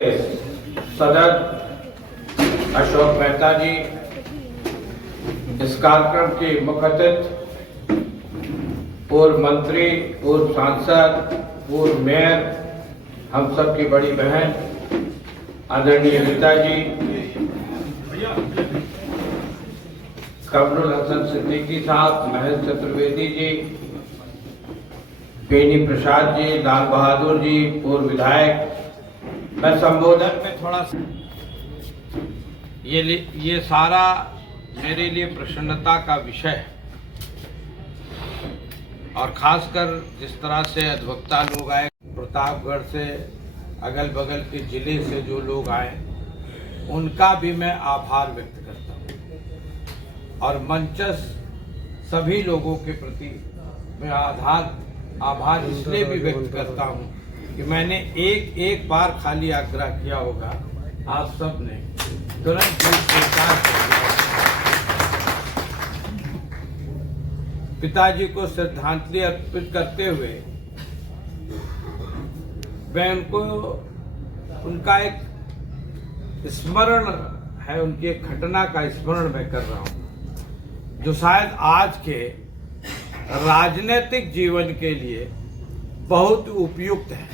सदर अशोक मेहता जी, इस कार्यक्रम के मुख्य अतिथि, पूर्व मंत्री, पूर्व सांसद, पूर्व मेयर, हम सब की बड़ी बहन आदरणीय रीता जी, कमरुल हसन सिद्दीकी साहब, महेश चतुर्वेदी जी, बेनी प्रसाद जी, लाल बहादुर जी, पूर्व विधायक। मैं संबोधन में थोड़ा सा ये सारा मेरे लिए प्रसन्नता का विषय है, और खासकर जिस तरह से अधिवक्ता लोग आए, प्रतापगढ़ से, अगल बगल के जिले से जो लोग आए, उनका भी मैं आभार व्यक्त करता हूँ। और मंचस्थ सभी लोगों के प्रति मैं आभार इसलिए भी व्यक्त करता हूँ कि मैंने एक बार खाली आग्रह किया होगा, आप सब ने तुरंत स्वीकार कर दिया। पिताजी को श्रद्धांजलि अर्पित करते हुए मैं उनका एक स्मरण है, उनकी एक घटना का स्मरण मैं कर रहा हूं, जो शायद आज के राजनीतिक जीवन के लिए बहुत उपयुक्त है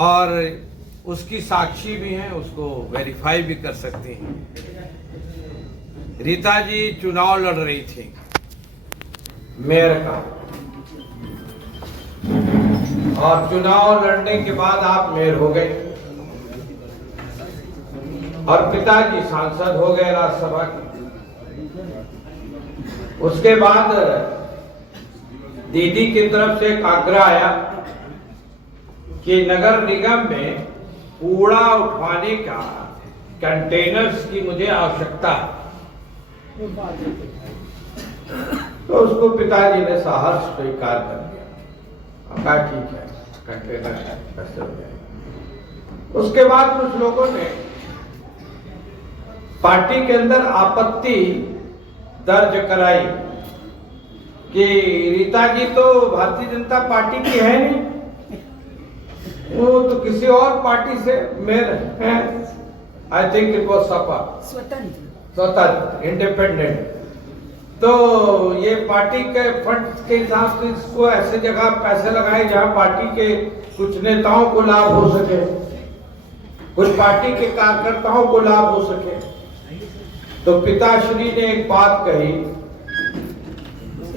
और उसकी साक्षी भी हैं, उसको वेरीफाई भी कर सकते हैं। रीता जी चुनाव लड़ रही थी मेयर का, और चुनाव लड़ने के बाद आप मेयर हो गए और पिताजी सांसद हो गए राज्यसभा के। उसके बाद दीदी की तरफ से एक आग्रह आया कि नगर निगम में कूड़ा उठवाने का कंटेनर्स की मुझे आवश्यकता है। तो उसको पिताजी ने सहर्ष स्वीकार कर दिया, कहा ठीक है, कंटेनर कैसे हो जाए। उसके बाद कुछ लोगों ने पार्टी के अंदर आपत्ति दर्ज कराई कि रीता जी तो भारतीय जनता पार्टी की है नहीं, वो तो किसी और पार्टी से मेयर है। I think it was Sapa, स्वतंत्र इंडिपेंडेंट। तो ये पार्टी के फंड के हिसाब से इसको ऐसे जगह पैसे लगाए जहां पार्टी के कुछ नेताओं को लाभ हो सके, कुछ पार्टी के कार्यकर्ताओं को लाभ हो सके। तो पिताश्री ने एक बात कही,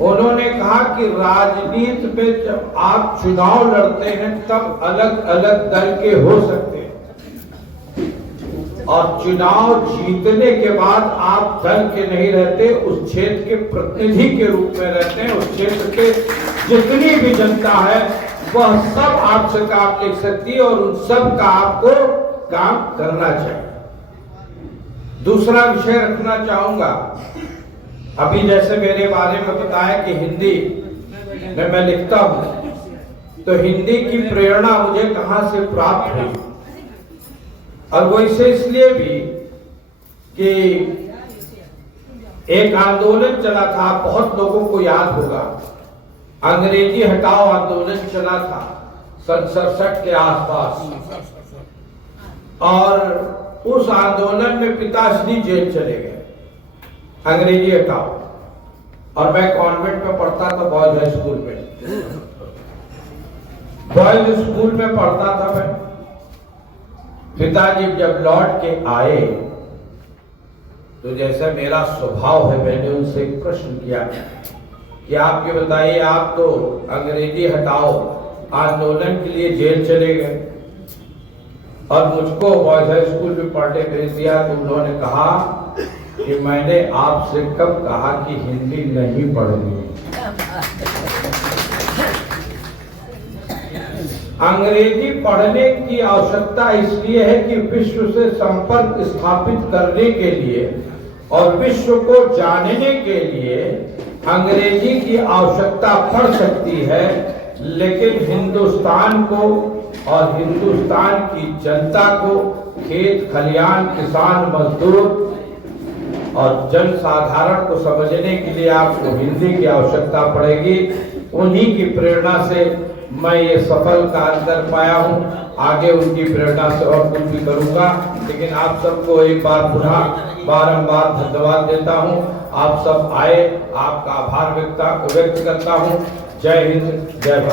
उन्होंने कहा कि राजनीति में जब आप चुनाव लड़ते हैं तब अलग अलग दल के हो सकते हैं, और चुनाव जीतने के बाद आप दल के नहीं रहते, उस क्षेत्र के प्रतिनिधि के रूप में रहते हैं। उस क्षेत्र के जितनी भी जनता है वह सब आपसे काम ले सकती है और उन सब का आपको काम करना चाहिए। दूसरा विषय रखना चाहूंगा, अभी जैसे मेरे बारे में बताया कि हिंदी में मैं लिखता हूं, तो हिंदी की प्रेरणा मुझे कहां से प्राप्त हुई, और वो इसलिए भी कि एक आंदोलन चला था, बहुत लोगों को याद होगा, अंग्रेजी हटाओ आंदोलन चला था सन 67 के आसपास, और उस आंदोलन में पिताश्री जेल चले गए, अंग्रेजी हटाओ। और मैं कॉन्वेंट में पढ़ता था, बॉयज हाई स्कूल में, बॉयज स्कूल में पढ़ता था मैं। पिताजी जब लौट के आए तो जैसा मेरा स्वभाव है, मैंने उनसे एक प्रश्न किया कि आप ये बताइए, आप तो अंग्रेजी हटाओ आंदोलन के लिए जेल चले गए और मुझको बॉयज हाई स्कूल में पढ़ने भेज दिया। तो उन्होंने कहा कि मैंने आपसे कब कहा कि हिंदी नहीं पढ़नी है। अंग्रेजी पढ़ने की आवश्यकता इसलिए है कि विश्व से संपर्क स्थापित करने के लिए और विश्व को जानने के लिए अंग्रेजी की आवश्यकता पड़ सकती है, लेकिन हिंदुस्तान को और हिंदुस्तान की जनता को, खेत खलियान, किसान, मजदूर और जनसाधारण को समझने के लिए आपको हिंदी की आवश्यकता पड़ेगी। उन्हीं की प्रेरणा से मैं ये सफल कार्य कर पाया हूँ। आगे उनकी प्रेरणा से और कुछ भी करूँगा, लेकिन आप सबको एक बार पुनः बारंबार धन्यवाद देता हूँ। आप सब आए, आपका आभार व्यक्त करता हूँ। जय हिंद, जय भारत।